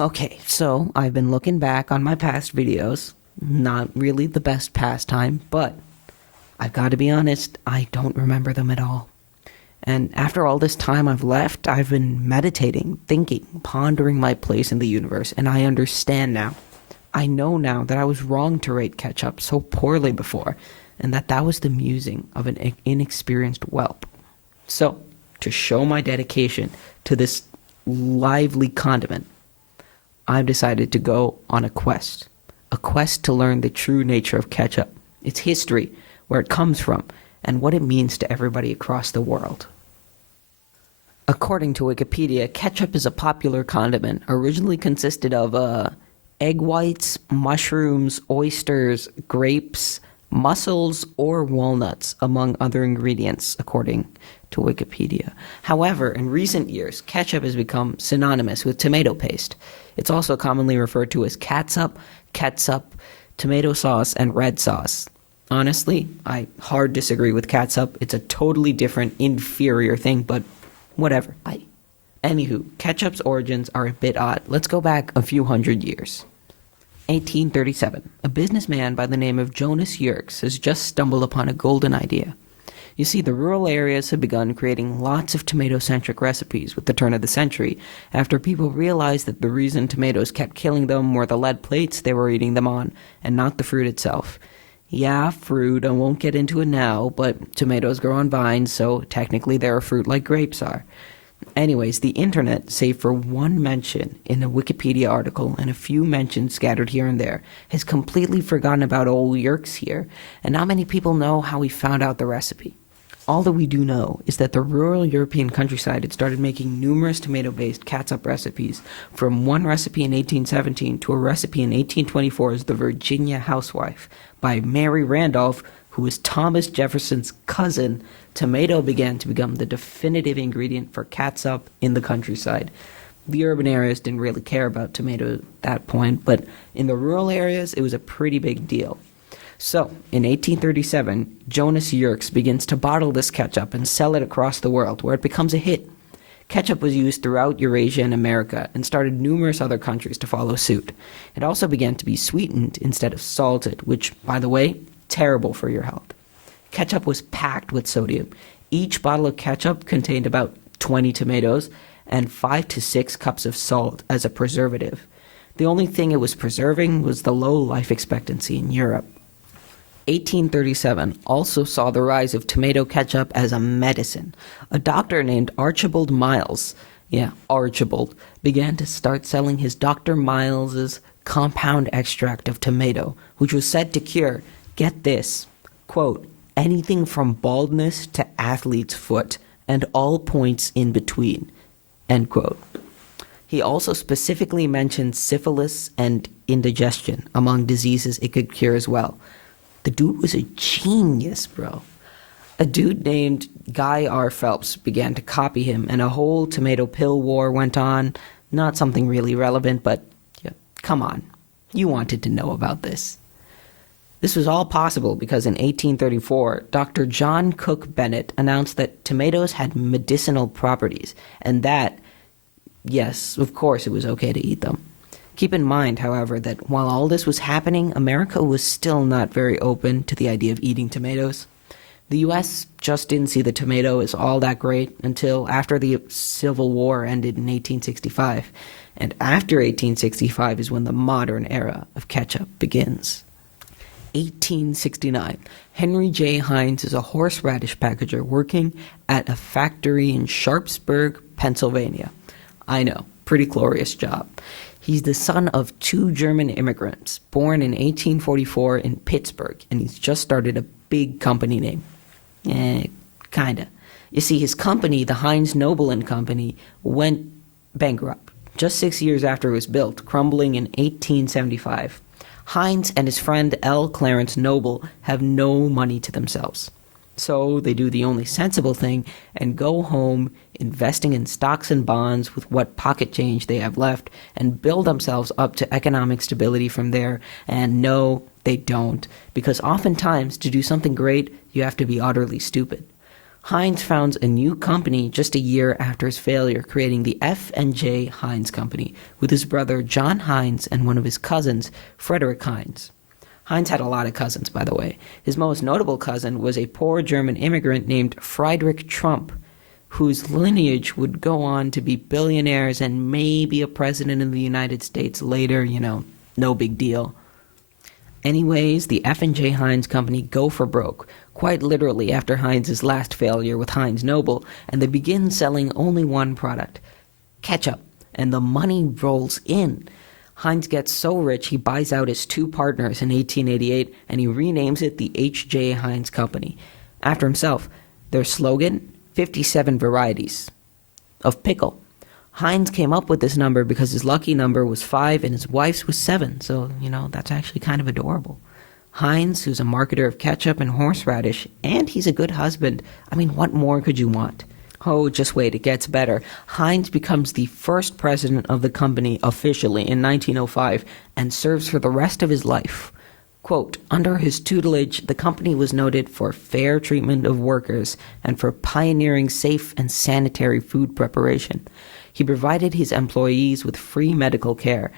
Okay, so I've been looking back on my past videos. Not really the best pastime, but I've got to be honest, I don't remember them at all. And after all this time I've left, I've been meditating, thinking, pondering my place in the universe, and I understand now. I know now that I was wrong to rate Ketchup so poorly before, and that was the musing of an inexperienced whelp. So, to show my dedication to this lively condiment, I've decided to go on a quest to learn the true nature of ketchup, its history, where it comes from, and what it means to everybody across the world. According to Wikipedia, ketchup is a popular condiment, originally consisted of egg whites, mushrooms, oysters, grapes, mussels, or walnuts, among other ingredients, according to Wikipedia. However, in recent years, ketchup has become synonymous with tomato paste. It's also commonly referred to as catsup, ketchup, tomato sauce, and red sauce. Honestly, I hard disagree with catsup. It's a totally different, inferior thing, but whatever. Anywho, ketchup's origins are a bit odd. Let's go back a few hundred years. 1837. A businessman by the name of Jonas Yerkes has just stumbled upon a golden idea. You see, the rural areas had begun creating lots of tomato-centric recipes with the turn of the century, after people realized that the reason tomatoes kept killing them were the lead plates they were eating them on, and not the fruit itself. Yeah, fruit, I won't get into it now, but tomatoes grow on vines, so technically they're a fruit like grapes are. Anyways, the internet, save for one mention in a Wikipedia article and a few mentions scattered here and there, has completely forgotten about old Yerkes here, and not many people know how he found out the recipe. All that we do know is that the rural European countryside had started making numerous tomato-based catsup recipes, from one recipe in 1817 to a recipe in 1824 as the Virginia Housewife by Mary Randolph, who was Thomas Jefferson's cousin. Tomato began to become the definitive ingredient for catsup in the countryside. The urban areas didn't really care about tomato at that point, but in the rural areas, it was a pretty big deal. So, in 1837, Jonas Yerkes begins to bottle this ketchup and sell it across the world, where it becomes a hit. Ketchup was used throughout Eurasia and America, and started numerous other countries to follow suit. It also began to be sweetened instead of salted, which, by the way, terrible for your health. Ketchup was packed with sodium. Each bottle of ketchup contained about 20 tomatoes and 5 to 6 cups of salt as a preservative. The only thing it was preserving was the low life expectancy in Europe. 1837 also saw the rise of tomato ketchup as a medicine. A doctor named Archibald Miles, Archibald, began to start selling his Dr. Miles's compound extract of tomato, which was said to cure, get this, quote, anything from baldness to athlete's foot, and all points in between, end quote. He also specifically mentioned syphilis and indigestion among diseases it could cure as well. The dude was a genius, bro. A dude named Guy R. Phelps began to copy him, and a whole tomato pill war went on. Not something really relevant, but come on. You wanted to know about this. This was all possible because in 1834, Dr. John Cook Bennett announced that tomatoes had medicinal properties, and that, yes, of course it was okay to eat them. Keep in mind, however, that while all this was happening, America was still not very open to the idea of eating tomatoes. The U.S. just didn't see the tomato as all that great until after the Civil War ended in 1865. And after 1865 is when the modern era of ketchup begins. 1869. Henry J. Heinz is a horseradish packager working at a factory in Sharpsburg, Pennsylvania. I know, pretty glorious job. He's the son of 2 German immigrants, born in 1844 in Pittsburgh, and he's just started a big company name. Kinda. You see, his company, the Heinz Noble and Company, went bankrupt just 6 years after it was built, crumbling in 1875. Heinz and his friend L. Clarence Noble have no money to themselves. So they do the only sensible thing and go home investing in stocks and bonds with what pocket change they have left and build themselves up to economic stability from there. And no, they don't, because oftentimes to do something great, you have to be utterly stupid. Heinz founds a new company just a year after his failure, creating the F and J Heinz Company with his brother John Heinz and one of his cousins, Frederick Heinz. Heinz had a lot of cousins, by the way. His most notable cousin was a poor German immigrant named Friedrich Trump, whose lineage would go on to be billionaires and maybe a president of the United States later, no big deal. Anyways, the F&J Heinz Company go for broke, quite literally after Heinz's last failure with Heinz Noble, and they begin selling only one product, ketchup, and the money rolls in. Heinz gets so rich he buys out his two partners in 1888, and he renames it the H.J. Heinz Company, after himself. Their slogan, 57 varieties of pickle. Heinz came up with this number because his lucky number was 5 and his wife's was 7, so, that's actually kind of adorable. Heinz, who's a marketer of ketchup and horseradish, and he's a good husband. I mean, what more could you want? Oh, just wait, it gets better. Heinz becomes the first president of the company officially in 1905 and serves for the rest of his life. Quote, under his tutelage, the company was noted for fair treatment of workers and for pioneering safe and sanitary food preparation. He provided his employees with free medical care,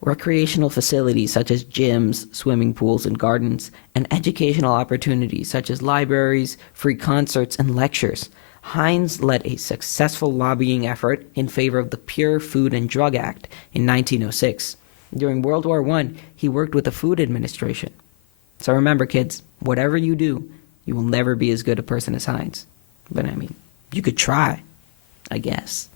recreational facilities such as gyms, swimming pools, and gardens, and educational opportunities such as libraries, free concerts, and lectures. Heinz led a successful lobbying effort in favor of the Pure Food and Drug Act in 1906. During World War I, he worked with the Food Administration. So remember, kids, whatever you do, you will never be as good a person as Heinz. But you could try, I guess.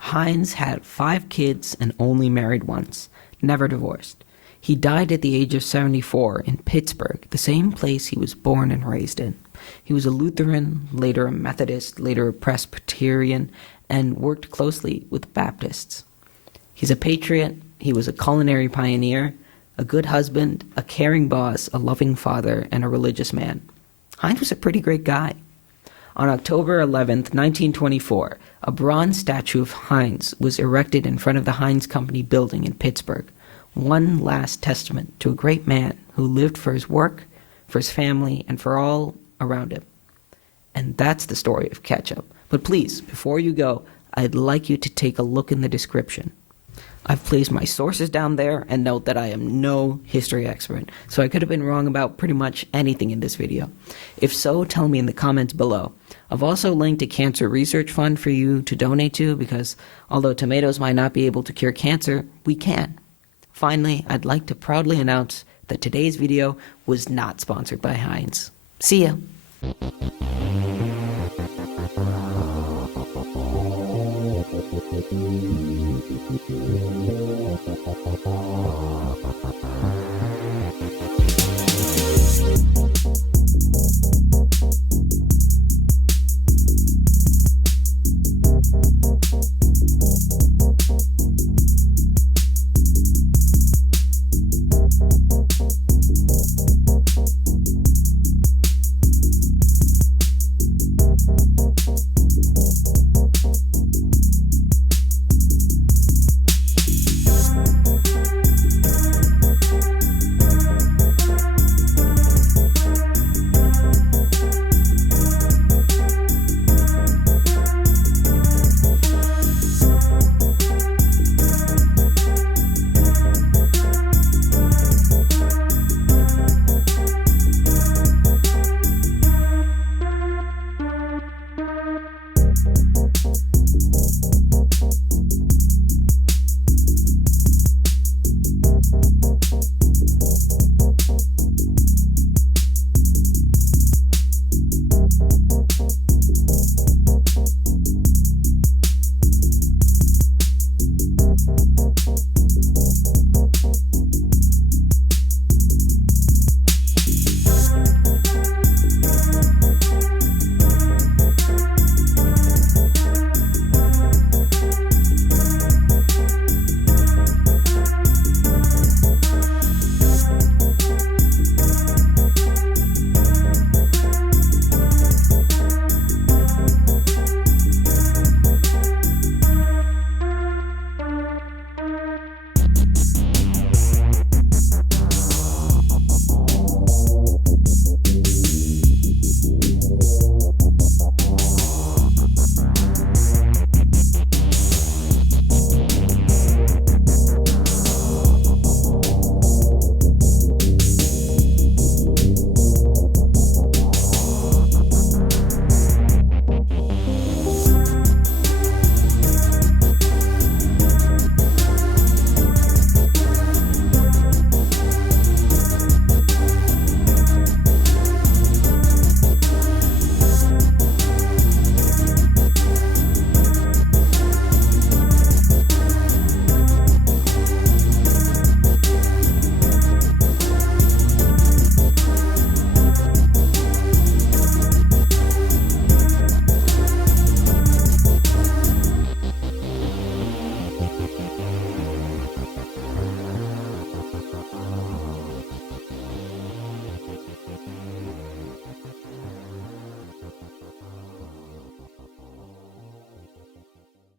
Heinz had 5 kids and only married once, never divorced. He died at the age of 74 in Pittsburgh, the same place he was born and raised in. He was a Lutheran, later a Methodist, later a Presbyterian, and worked closely with Baptists. He's a patriot, he was a culinary pioneer, a good husband, a caring boss, a loving father, and a religious man. Heinz was a pretty great guy. On October 11th, 1924, a bronze statue of Heinz was erected in front of the Heinz Company building in Pittsburgh. One last testament to a great man who lived for his work, for his family, and for all around him. And that's the story of ketchup. But please, before you go, I'd like you to take a look in the description. I've placed my sources down there, and note that I am no history expert, so I could have been wrong about pretty much anything in this video. If so, tell me in the comments below. I've also linked a cancer research fund for you to donate to, because although tomatoes might not be able to cure cancer, we can. Finally, I'd like to proudly announce that today's video was not sponsored by Heinz. See ya!